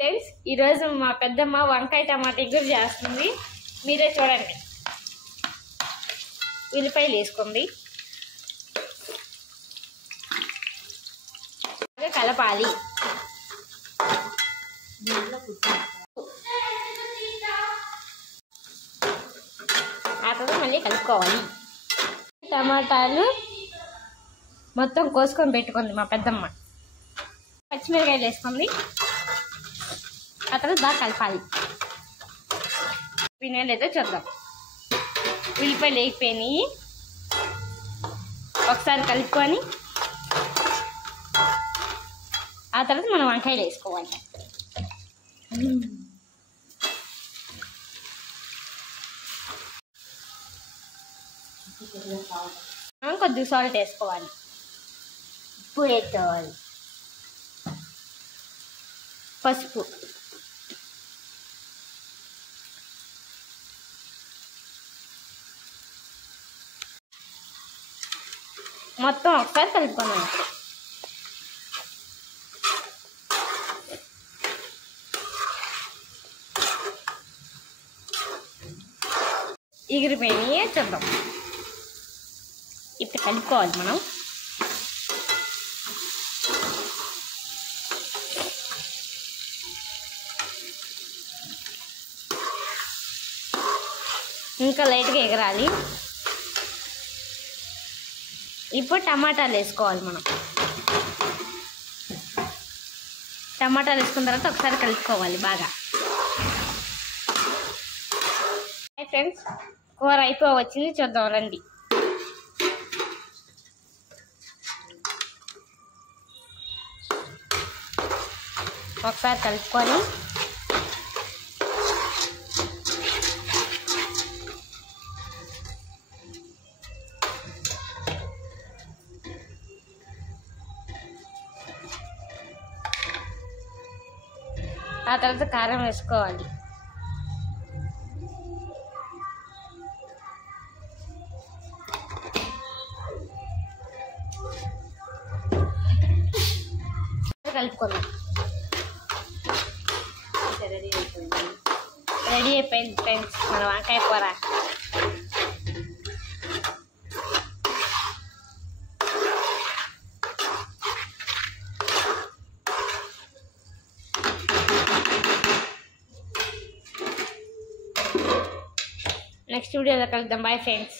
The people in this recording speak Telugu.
ఫ్రెండ్స్ ఈరోజు మా పెద్దమ్మ వంకాయ టమాటా ఎగురు చేస్తుంది. మీరే చూడండి. ఉల్లిపాయలు వేసుకుంది, కలపాలి. ఆ తర్వాత మళ్ళీ కలుపుకోవాలి. టమాటాలు మొత్తం కోసుకొని పెట్టుకుంది మా పెద్దమ్మ. పచ్చిమిరకాయలు వేసుకుంది. ఆ తర్వాత బాగా కలపాలి. వినేలేదో చూద్దాం. ఉల్లిపాయలు వేగిపోయినాయి. ఒకసారి కలుపుకొని ఆ తర్వాత మనం వంకాయలు వేసుకోవాలి. కొద్దిగా సాల్ట్ వేసుకోవాలి. ఉప్పు వేసుకోవాలి. పసుపు, మొత్తం ఒకసారి కలుపుకున్నాం. ఎగిరిపోయినాయి చూద్దాం. ఇప్పుడు కలుపుకోవాలి మనం. ఇంకా లైట్గా ఎగరాలి. ఇప్పుడు టమాటాలు వేసుకోవాలి మనం. టమాటాలు వేసుకున్న తర్వాత ఒకసారి కలుపుకోవాలి బాగా. ఫ్రెండ్స్ కూర అయిపోవచ్చింది, చూద్దాం రండి. ఒకసారి కలుపుకొని ఆ తర్వాత కారం వేసుకోవాలి. కలుపుకుందాం. రెడీ అయిపోయింది ఫ్రెండ్స్ మన వంకాయ కూర. నెక్స్ట్ వీడియోలో కలుద్దాం. Bye friends.